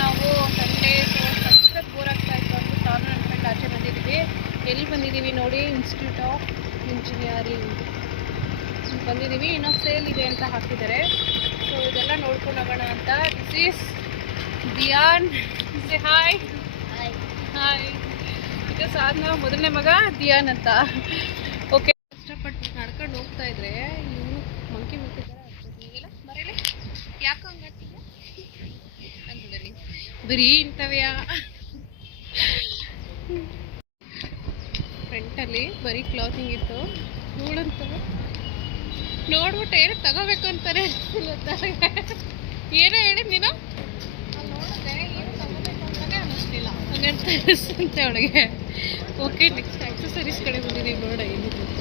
ನಾವು Sunday so bore ಆಗ್ತಾ ಇತ್ತು ಅಂತ ನಾನು ನನ್ನ ಫ್ರೆಂಡ್ ಆಚೆ ಬಂದಿದ್ದೀವಿ. ಎಲ್ಲಿ ಬಂದಿದ್ದೀವಿ ನೋಡಿ ಇನ್ಸ್ಟಿಟ್ಯೂಟ್ ಆಫ್ ಇಂಜಿನಿಯರಿಂಗ್ ಬಂದಿದ್ದೀವಿ. ಇನ್ನೂ ಸೇಲ್ ಇದೆ ಅಂತ ಹಾಕಿದ್ದಾರೆ. ಸೊ ಇದೆಲ್ಲ ನೋಡ್ಕೊಂಡು ಹೋಗೋಣ ಅಂತ. ದಿಸ್ ಈಸ್ ದಿಯಾನ್ ಸೆ ಹಾಯ್ ಹಾಯ್ ಇದು ಸಾಧನ ಮೊದಲನೇ ಮಗ ದಿಯಾನ್ ಅಂತ. ಓಕೆ ಕಷ್ಟಪಟ್ಟು ನಡ್ಕೊಂಡು ಹೋಗ್ತಾ ಇದ್ರೆ ಇವನು ಮಂಕಿ ಮಂಕಿ ಥರ ಆಗ್ತದೆ ಬರೀ ಇಂಥವ್ಯಾ ಫ್ರಂಟಲ್ಲಿ ಬರೀ ಕ್ಲಾತಿಂಗ್ ಇತ್ತು. ನೋಡಂತ. ನೋಡ್ಬಿಟ್ಟು ಏನು ತಗೋಬೇಕು ಅಂತಾರೆ. ಏನೋ ಹೇಳಿದ್ ನೀನು? ಹಂಗಂತ ಅನಿಸ್ತಂತೆ ಅವಳಿಗೆ. ಓಕೆ ನೆಕ್ಸ್ಟ್ ಆಕ್ಸಸರೀಸ್ ಕಡೆ ಬಂದಿದ್ದೀವಿ ನೋಡ ಏನಿದೆ ಅಂತ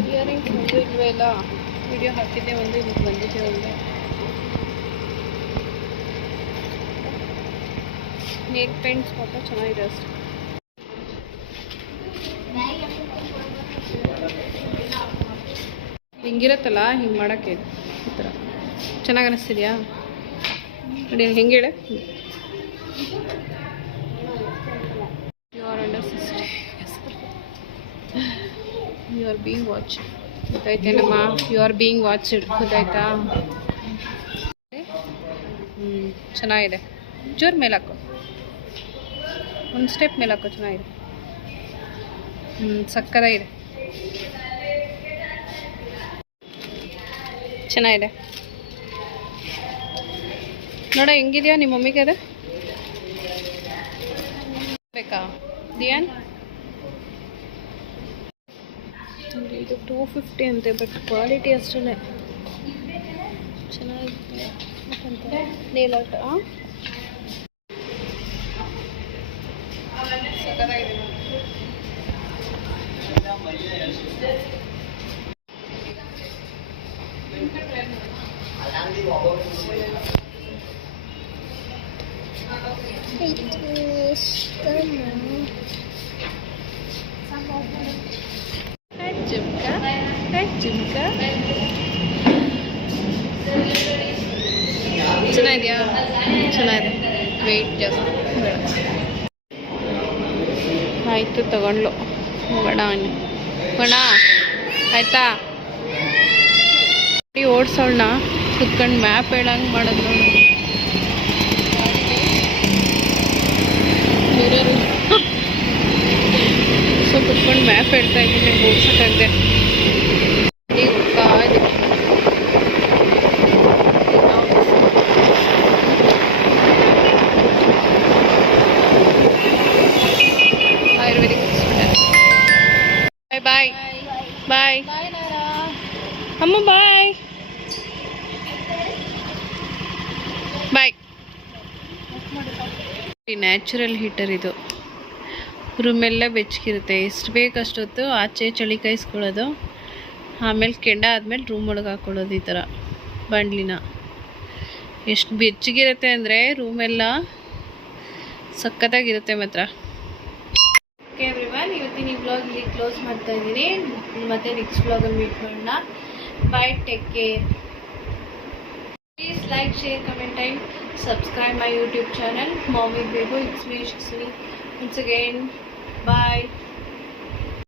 ಒಂದು ವಿಡಿಯೋ ಒಂದು ಬಂದಿದೆ, ಒಂದು. ನೇಕ್ ಚೆನ್ನಾಗಿದೆ ಅಷ್ಟೆ. ಹಿಂಗಿರತ್ತಲ್ಲ, ಹಿಂಗೆ ಮಾಡೋಕ್ಕೆ ಈ ಥರ. ಚೆನ್ನಾಗಿ ಅನ್ನಿಸ್ತಿದ್ಯಾ ನೋಡಿ, ಹೆಂಗೆ ಹೇಳೆ? ಆರ್ ಬೀಂಗ್ ವಾಚ್ ಗೊತ್ತಾಯ್ತೇನಮ್ಮ ಯು ಆರ್ ಬೀಂಗ್ ವಾಚ್ಡ್ ಗೊತ್ತಾಯ್ತಾ? ಹ್ಞೂ ಚೆನ್ನಾಗಿದೆ. ಜೋರ್ ಮೇಲೆ ಹಾಕು ಒಂದು ಸ್ಟೆಪ್ ಮೇಲೆ ಹಾಕು ಚೆನ್ನಾಗಿದೆ. ಹ್ಞೂ ಇದೆ ಚೆನ್ನಾಗಿದೆ. ನೋಡ, ಹೆಂಗಿದೆಯಾ ನಿಮ್ಮ ಮಮ್ಮಿಗೆ ಅದೇ? ಬೇಕಾ? ದಿಯಾನ್? ಇದು ಟೂ ಫಿಫ್ಟಿ ಅಂತೆ ಬಟ್ ಕ್ವಾಲಿಟಿ ಅಷ್ಟೇ ಚೆನ್ನಾಗಿದೆ ಯಾಕಂತಾರೆ ನೇಲ್ ಆರ್ಟ್ ಜುಮ್ಕ jhumka ಚೆನ್ನಾಗಿದೆಯಾ? ಚೆನ್ನಾಗಿದೆ. ವೆಯ್ಟ್ ಜಾಸ್ತಿ. ಆಯಿತು, ತಗೊಂಡ್ಲು. ಹೋಗೋಣ ಹೋಗೋಣ ಆಯ್ತಾ? ಓಡಿಸೋಣ ಕುತ್ಕೊಂಡು ಮ್ಯಾಪ್ ಹೇಳಂಗೆ ಮಾಡೋದು ನೋಡು. ಸೊ ಕುತ್ಕೊಂಡು ಮ್ಯಾಪ್ ಹೇಳ್ತಾ ಇದ್ದೀನಿ ಓಡ್ಸೋಕ್ಕಾಗದೆ ಈಗ ಹೋಗ್ತಾ ಇದ್ದೀನಿ ಆಯುರ್ವೇದಿಕ್ ಬಾಯ್ ಬಾಯ್ ಅಮ್ಮ ಬಾಯ್ ಬಾಯ್ ನ್ಯಾಚುರಲ್ ಹೀಟರ್ ಇದು. ರೂಮೆಲ್ಲ ಬೆಚ್ಚಗಿರುತ್ತೆ. ಎಷ್ಟು ಬೇಕಷ್ಟೊತ್ತು ಆಚೆ ಚಳಿ ಕಾಯಿಸ್ಕೊಳ್ಳೋದು. ಆಮೇಲೆ ಕೆಂಡ ಆದಮೇಲೆ ರೂಮ್ ಒಳಗೆ ಹಾಕ್ಕೊಳ್ಳೋದು ಈ ಥರ ಬಾಂಡ್ಲಿನ. ಎಷ್ಟು ಬೆಚ್ಚಗಿರುತ್ತೆ ಅಂದರೆ ರೂಮೆಲ್ಲ ಸಖತ್ತಾಗಿರುತ್ತೆ ಮಾತ್ರ. ಓಕೆ ಇವತ್ತಿನ ಈ ಬ್ಲಾಗ್ ಇಲ್ಲಿ ಕ್ಲೋಸ್ ಮಾಡ್ತಾ ಇದ್ದೀನಿ ಮತ್ತೆ ನೆಕ್ಸ್ಟ್ ಬ್ಲಾಗಲ್ಲಿ ಮೀಟ್ ಮಾಡೋಣ bye take care please like share comment and subscribe my YouTube channel Mami ಬೇಬು it's me ಶಿಕ್ಸಿನಿ once again bye